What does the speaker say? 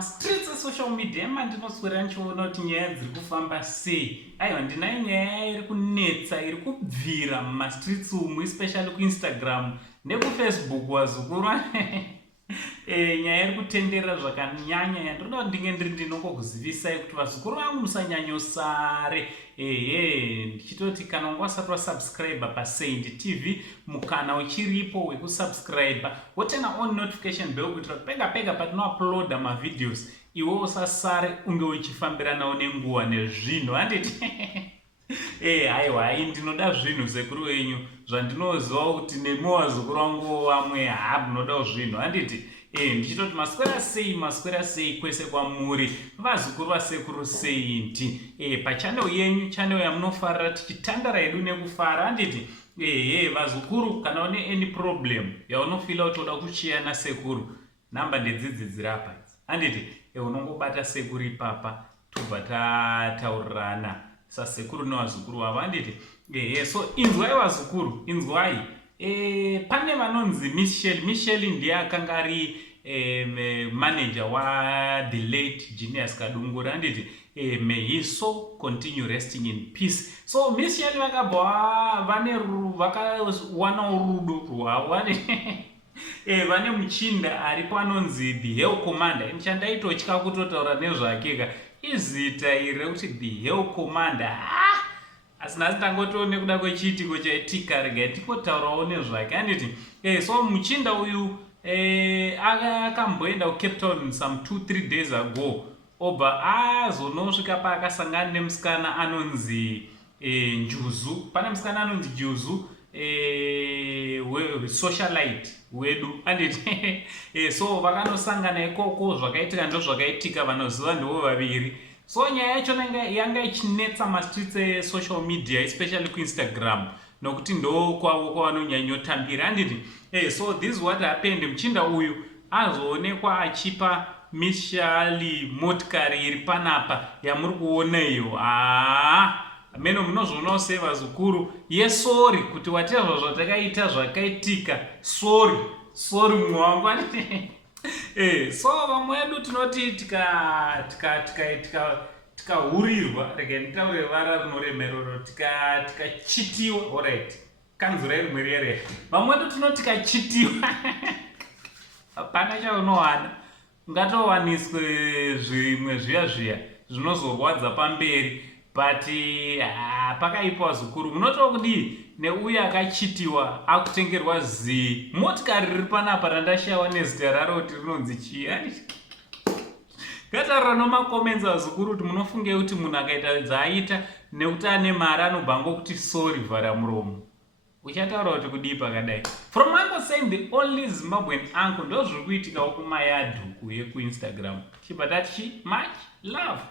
Streets social media mandinoswera ndichiona kuti nyaya dziri kufamba sei. Aiwa, ndinayo nyaya iri kunetsa iri kubvira mumastreets umu, especially kuInstagram nekufacebook wazukuru. Nyaya iri kutenderera zvakanyanya yandinoda kuti ndinge ndiri ndinokuzivisai kuti vazukuru vangu musanyanyosare. Ndichitoti kana wanga wasati wasubscribe paSaint TV, mukana uchiripo wekusubscribe wotenga on notification bell kuitira kuti pega pega patinouploada mavideos iwe usasare unge uchifambiranawo nenguva nezvinhu. Handiti aiwa, ndinoda zvinhu sekuru wenyu zvandinoziva kuti nemi vazukuru vangu vamwe munodawo zvinhu. Handiti ndichitoti maswera sei kwese kwamuri vazukuru vasekuru Saint pachannel yenyu, channel yamunofarira tichitandara hedu nekufara. Handiti vazukuru, kana une any problem yaunofila kuti uda kushare nasekuru, namba ndedzidzidzira apa. Handiti unongobata sekuru ipapa tobva tataurirana sasekuru nevazukuru vavo. Handiti so inzwai vazukuru, inzwai. Pane vanonzi Michelle ndiye akanga ari manager wa the late Genius Kadungura. Handiti may his soul continue resting in peace. So Michelle vakabva vakawana rudo rwavo. Vane muchinda aripo anonzi the Hell Commander. Chandaitotya kutotaura nezvakeka izita iri rekuti the Hell Commander. Asi nhasi tangotoone kuda kwechiitiko chaitika, regai tingotaurawo nezvake. Handiti so muchinda uyu akamboenda kuCape Town some 2-3 days ago, obva azonosvika paakasangana nemusikana anonzi Njuzu. Pane musikana anonzi Njuzu socialite wedu. Handiti so vakanosangana ikoko, zvakaitika ndo zvakaitika, vanoziva ndivo vaviri. So nyaya yacho yanga ichinetsa mastreets esocial media, especially kuInstagram, nokuti ndo kwavo kwavanonyanyotambira. Handiti so this is what happened. Muchinda uyu azoonekwa achipa Michelle motikari iri panapa yamuri kuona iyo. Meno munozvoonawo sevazukuru yesori kuti watezva zvatakaita zvakaitika. Sorry mumwe wangu. So vamwe vedu tinoti tikahurirwa, regai nditaure vara rinoremeroro, tikachitiwa, alright, kanzura rimwe rere. Vamwe vedu tinoti tikachitiwa hapana chaunowana, ungatowaniswe zvimwe zviya zvinozorwadza pamberi, but pakaipa zukuru. Munotaura kudii neuyo akachitiwa akutengerwa motikari riri panapa randashawa nezita raro kuti rinonzi chii. Ngataurira nomacomments vazukuru kuti munofunge kuti munhu akaita dzaaita nekuti ane mari anobva kuti sorry vhara muromo. Uchataura kuti kudii pakadai. From Uncle saying the only Zimbabwean uncle, ndo zviri kuitikawo kumayadhuku yekuInstagram. Chibva tati much love.